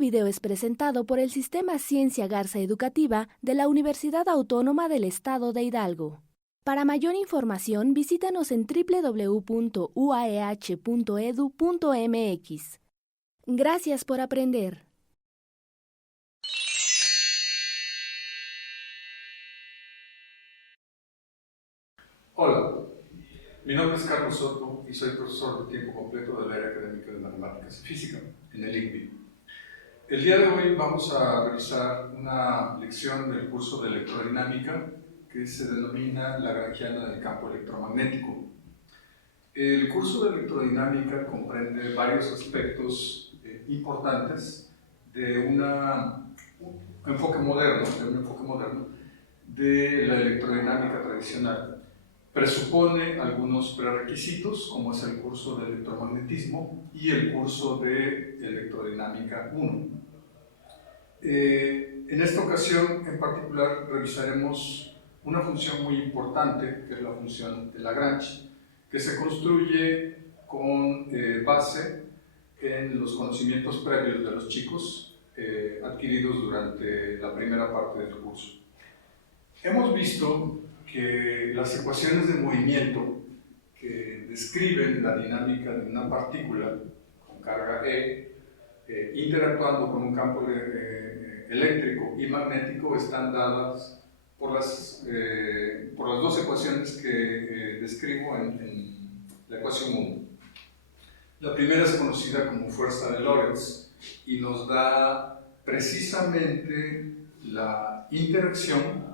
video es presentado por el Sistema Ciencia Garza Educativa de la Universidad Autónoma del Estado de Hidalgo. Para mayor información, visítanos en www.uaeh.edu.mx. Gracias por aprender. Hola, mi nombre es Carlos Soto y soy profesor de tiempo completo del área académica de Matemáticas y Física en el ICBI. El día de hoy vamos a revisar una lección del curso de electrodinámica que se denomina Lagrangiana del campo electromagnético. El curso de electrodinámica comprende varios aspectos importantes de un enfoque moderno de la electrodinámica tradicional. Presupone algunos prerequisitos, como es el curso de electromagnetismo y el curso de electrodinámica 1. En esta ocasión, en particular, revisaremos una función muy importante, que es la función de Lagrange, que se construye con base en los conocimientos previos de los chicos adquiridos durante la primera parte del curso. Hemos visto que las ecuaciones de movimiento que describen la dinámica de una partícula con carga E interactuando con un campo eléctrico y magnético están dadas por las dos ecuaciones que describo en la ecuación 1. La primera es conocida como fuerza de Lorentz y nos da precisamente la interacción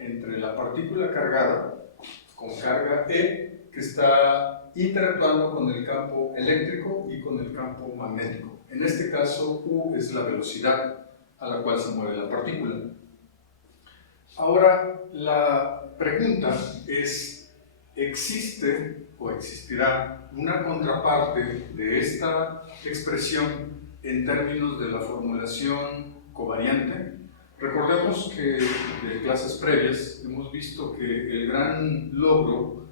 entre la partícula cargada con carga E que está interactuando con el campo eléctrico y con el campo magnético. En este caso, U es la velocidad a la cual se mueve la partícula. Ahora, la pregunta es, ¿existe o existirá una contraparte de esta expresión en términos de la formulación covariante? Recordemos que de clases previas hemos visto que el gran logro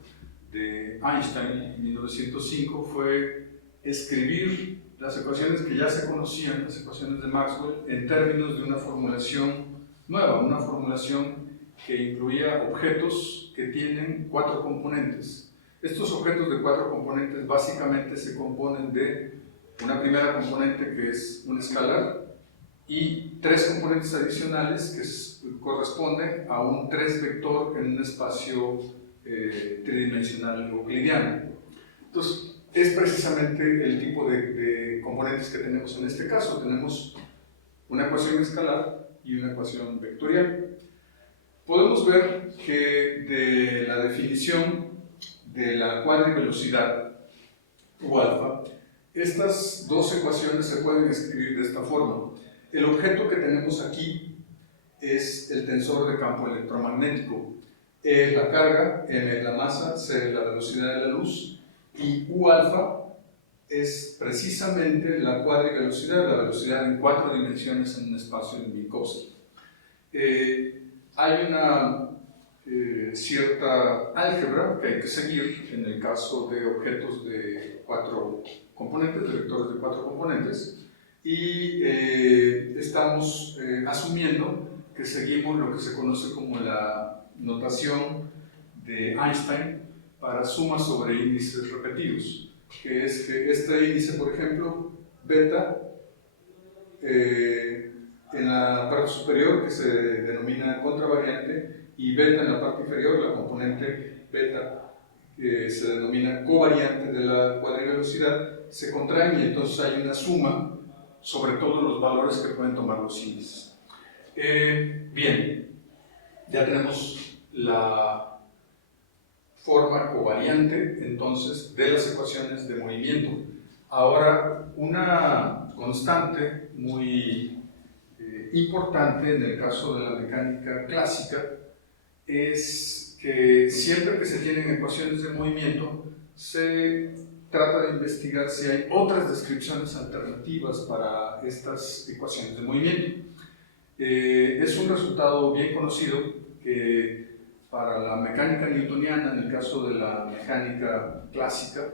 de Einstein en 1905 fue escribir las ecuaciones que ya se conocían, las ecuaciones de Maxwell, en términos de una formulación nueva, una formulación que incluía objetos que tienen 4 componentes. Estos objetos de 4 componentes básicamente se componen de una primera componente que es un escalar, y 3 componentes adicionales que corresponden a un 3 vector en un espacio tridimensional euclidiano. Entonces, es precisamente el tipo de componentes que tenemos en este caso. Tenemos una ecuación escalar y una ecuación vectorial. Podemos ver que de la definición de la cuadrivelocidad U alfa, estas dos ecuaciones se pueden escribir de esta forma. El objeto que tenemos aquí es el tensor de campo electromagnético. E es la carga, m es la masa, c es la velocidad de la luz y U alfa es precisamente la cuadrivelocidad, la velocidad en 4 dimensiones en un espacio de Minkowski. Hay una cierta álgebra que hay que seguir en el caso de objetos de 4 componentes, de vectores de 4 componentes, y estamos asumiendo que seguimos lo que se conoce como la notación de Einstein para sumas sobre índices repetidos, que es que este índice, por ejemplo, beta, en la parte superior, que se denomina contravariante, y beta en la parte inferior, la componente beta, que se denomina covariante de la cuadrivelocidad, se contraen y entonces hay una suma sobre todos los valores que pueden tomar los índices. Bien, ya tenemos la forma covariante entonces de las ecuaciones de movimiento. Ahora, una constante muy importante en el caso de la mecánica clásica es que siempre que se tienen ecuaciones de movimiento se trata de investigar si hay otras descripciones alternativas para estas ecuaciones de movimiento. Es un resultado bien conocido que para la mecánica newtoniana, en el caso de la mecánica clásica,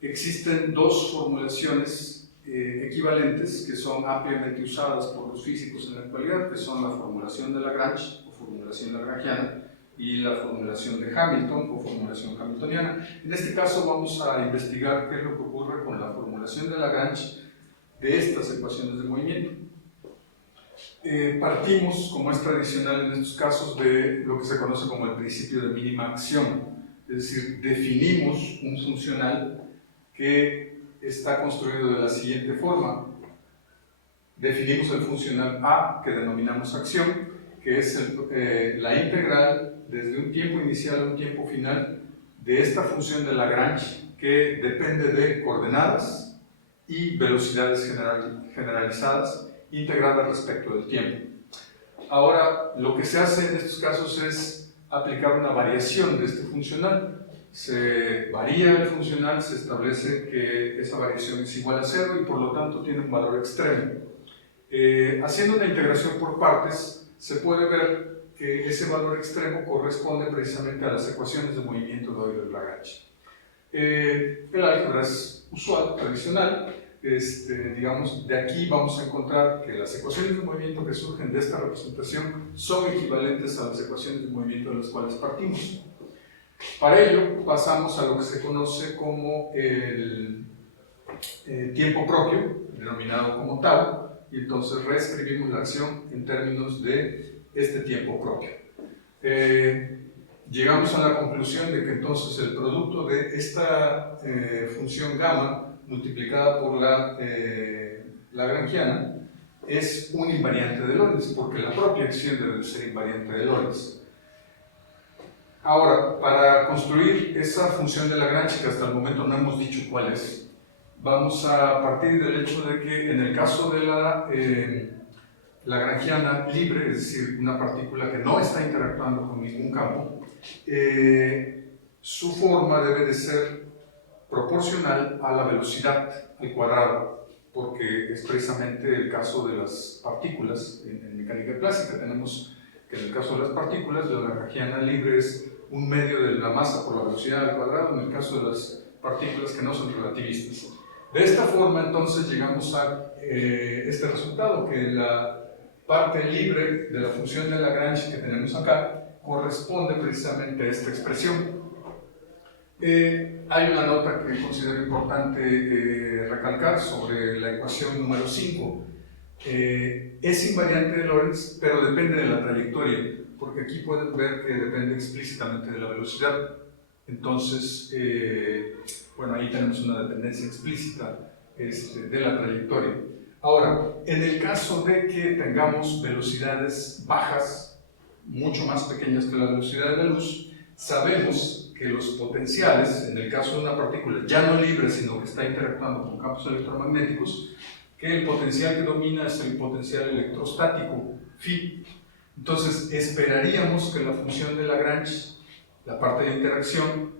existen 2 formulaciones equivalentes que son ampliamente usadas por los físicos en la actualidad, que son la formulación de Lagrange o formulación lagrangiana y la formulación de Hamilton o formulación hamiltoniana. En este caso vamos a investigar qué es lo que ocurre con la formulación de Lagrange de estas ecuaciones de movimiento. Partimos, como es tradicional en estos casos, de lo que se conoce como el principio de mínima acción, es decir, definimos un funcional que está construido de la siguiente forma. Definimos el funcional A, que denominamos acción, que es la integral desde un tiempo inicial a un tiempo final de esta función de Lagrange, que depende de coordenadas y velocidades generalizadas integradas respecto del tiempo. Ahora, lo que se hace en estos casos es aplicar una variación de este funcional. Se varía el funcional, se establece que esa variación es igual a 0 y por lo tanto tiene un valor extremo. Haciendo una integración por partes, se puede ver que ese valor extremo corresponde precisamente a las ecuaciones de movimiento de Euler-Lagrange. El álgebra es usual, tradicional. Digamos, de aquí vamos a encontrar que las ecuaciones de movimiento que surgen de esta representación son equivalentes a las ecuaciones de movimiento de las cuales partimos. Para ello pasamos a lo que se conoce como el tiempo propio, denominado como tau, y entonces reescribimos la acción en términos de este tiempo propio. Llegamos a la conclusión de que entonces el producto de esta función gamma multiplicada por la lagrangiana es un invariante de Lorentz, porque la propia acción debe ser invariante de Lorentz. Ahora, para construir esa función de Lagrange, que hasta el momento no hemos dicho cuál es, vamos a partir del hecho de que en el caso de la lagrangiana libre, es decir, una partícula que no está interactuando con ningún campo, su forma debe de ser proporcional a la velocidad al cuadrado, porque es precisamente el caso de las partículas. En mecánica clásica tenemos que en el caso de las partículas la lagrangiana libre es un medio de la masa por la velocidad al cuadrado, en el caso de las partículas que no son relativistas. De esta forma entonces llegamos a este resultado, que la parte libre de la función de Lagrange que tenemos acá corresponde precisamente a esta expresión. Hay una nota que considero importante recalcar sobre la ecuación número 5. Es invariante de Lorentz, pero depende de la trayectoria, porque aquí pueden ver que depende explícitamente de la velocidad. Entonces, bueno, ahí tenemos una dependencia explícita de la trayectoria. Ahora, en el caso de que tengamos velocidades bajas, mucho más pequeñas que la velocidad de la luz, sabemos que los potenciales, en el caso de una partícula ya no libre, sino que está interactuando con campos electromagnéticos, que el potencial que domina es el potencial electrostático, phi. Entonces, esperaríamos que la función de Lagrange, la parte de interacción,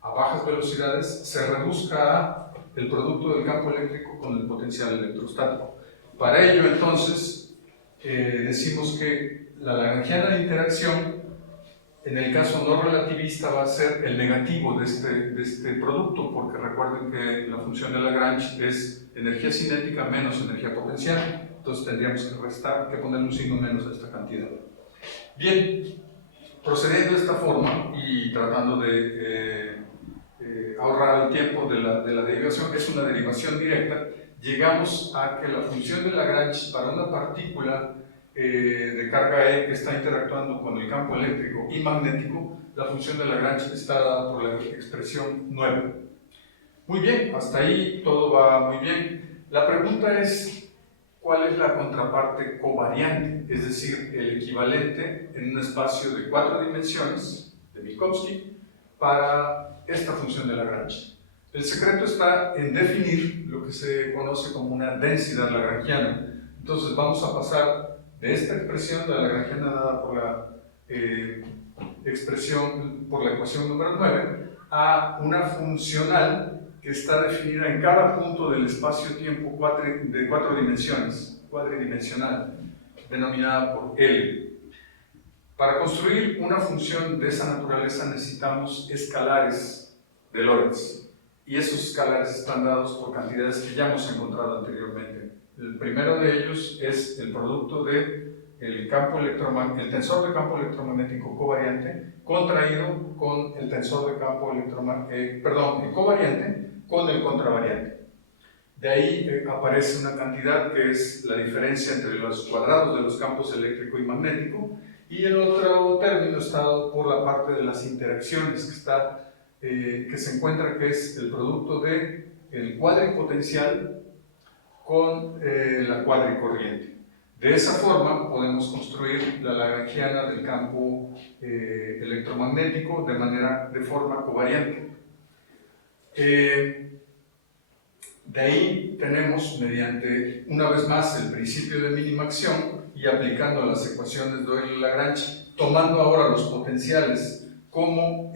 a bajas velocidades, se reduzca a el producto del campo eléctrico con el potencial electrostático. Para ello, entonces, decimos que la lagrangiana de interacción, en el caso no relativista, va a ser el negativo de este producto, porque recuerden que la función de Lagrange es energía cinética menos energía potencial, entonces tendríamos que restar, que ponerle un signo menos a esta cantidad. Bien, procediendo de esta forma y tratando de ahorrar el tiempo de la derivación, que es una derivación directa, llegamos a que la función de Lagrange para una partícula de carga E que está interactuando con el campo eléctrico y magnético, la función de Lagrange está dada por la expresión 9. Muy bien, hasta ahí todo va muy bien. La pregunta es, ¿cuál es la contraparte covariante? Es decir, el equivalente en un espacio de 4 dimensiones de Minkowski para esta función de Lagrange. El secreto está en definir lo que se conoce como una densidad lagrangiana. Entonces vamos a pasar de esta expresión de la lagrangiana dada por la ecuación número 9 a una funcional que está definida en cada punto del espacio-tiempo de 4 dimensiones, cuadridimensional, denominada por L. Para construir una función de esa naturaleza necesitamos escalares de Lorentz. y esos escalares están dados por cantidades que ya hemos encontrado anteriormente. El primero de ellos es el producto de el tensor de campo electromagnético covariante contraído con el tensor de campo el covariante con el contravariante. De ahí aparece una cantidad que es la diferencia entre los cuadrados de los campos eléctrico y magnético, y el otro término está dado por la parte de las interacciones que se encuentra, que es el producto de el cuadripotencial con la cuadricorriente. De esa forma podemos construir la lagrangiana del campo electromagnético de forma covariante. De ahí tenemos, mediante, una vez más, el principio de mínima acción y aplicando las ecuaciones de Euler-Lagrange, tomando ahora los potenciales como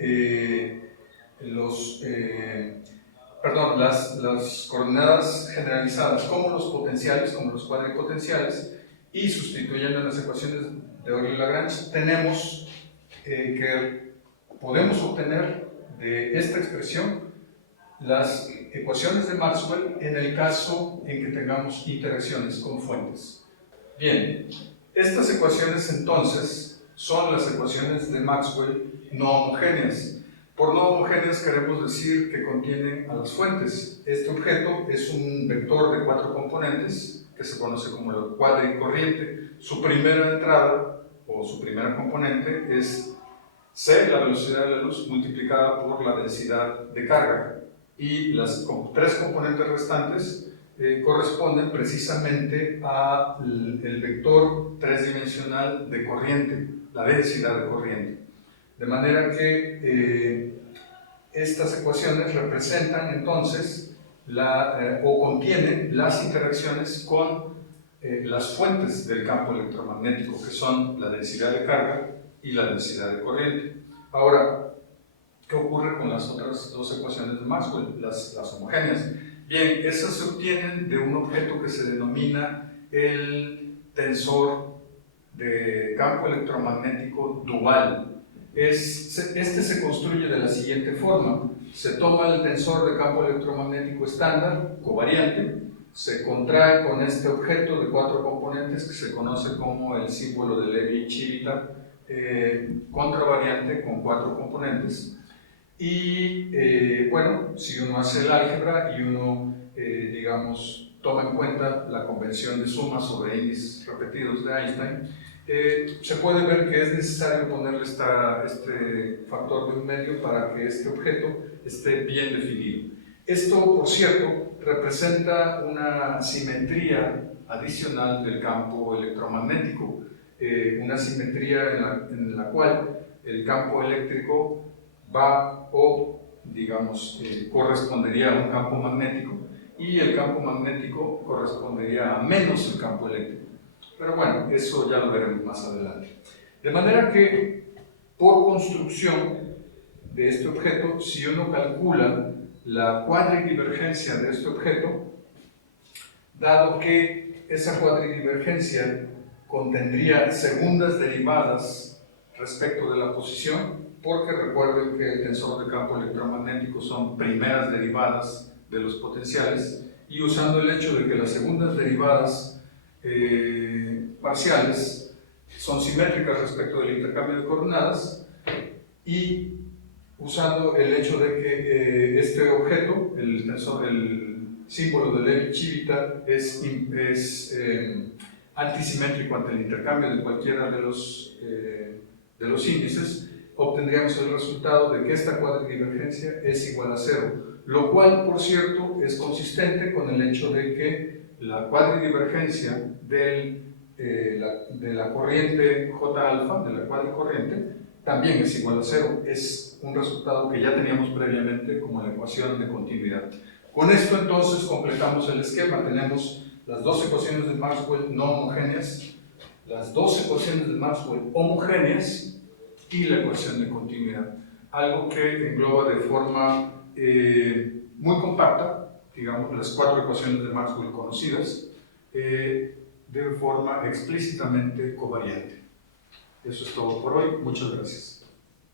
las coordenadas generalizadas como los potenciales, como los cuadripotenciales, y sustituyendo en las ecuaciones de Euler-Lagrange, tenemos que podemos obtener de esta expresión las ecuaciones de Maxwell en el caso en que tengamos interacciones con fuentes. Bien, estas ecuaciones entonces son las ecuaciones de Maxwell no homogéneas. Por no homogéneas queremos decir que contienen a las fuentes. Este objeto es un vector de 4 componentes que se conoce como la cuadricorriente. Su primera entrada o su primera componente es c, la velocidad de la luz, multiplicada por la densidad de carga. Y las 3 componentes restantes corresponden precisamente al vector 3-dimensional de corriente, la densidad de corriente. De manera que estas ecuaciones representan entonces o contienen las interacciones con las fuentes del campo electromagnético, que son la densidad de carga y la densidad de corriente. Ahora, ¿qué ocurre con las otras 2 ecuaciones de Maxwell, las homogéneas? Bien, esas se obtienen de un objeto que se denomina el tensor de campo electromagnético dual. Este se construye de la siguiente forma: se toma el tensor de campo electromagnético estándar, covariante, se contrae con este objeto de 4 componentes que se conoce como el símbolo de Levi-Civita, contravariante con 4 componentes. Y bueno, si uno hace el álgebra y uno, digamos, toma en cuenta la convención de suma sobre índices repetidos de Einstein, se puede ver que es necesario ponerle este factor de un medio para que este objeto esté bien definido. Esto, por cierto, representa una simetría adicional del campo electromagnético, una simetría en la cual el campo eléctrico va digamos, correspondería a un campo magnético, y el campo magnético correspondería a menos el campo eléctrico. Pero bueno, eso ya lo veremos más adelante. De manera que, por construcción de este objeto, si uno calcula la cuadridivergencia de este objeto, dado que esa cuadridivergencia contendría segundas derivadas respecto de la posición, porque recuerden que el tensor de campo electromagnético son primeras derivadas de los potenciales, y usando el hecho de que las segundas derivadas parciales son simétricas respecto del intercambio de coordenadas, y usando el hecho de que este objeto, el símbolo de Levi-Civita, es antisimétrico ante el intercambio de cualquiera de los índices, obtendríamos el resultado de que esta cuadridivergencia es igual a 0, lo cual, por cierto, es consistente con el hecho de que la cuadridivergencia de la corriente J-alfa, de la cuadricorriente, también es igual a 0. Es un resultado que ya teníamos previamente como la ecuación de continuidad. Con esto entonces completamos el esquema. Tenemos las 2 ecuaciones de Maxwell no homogéneas, las 2 ecuaciones de Maxwell homogéneas y la ecuación de continuidad. Algo que engloba de forma muy compacta, digamos, las 4 ecuaciones de Maxwell conocidas, de forma explícitamente covariante. Eso es todo por hoy. Muchas gracias.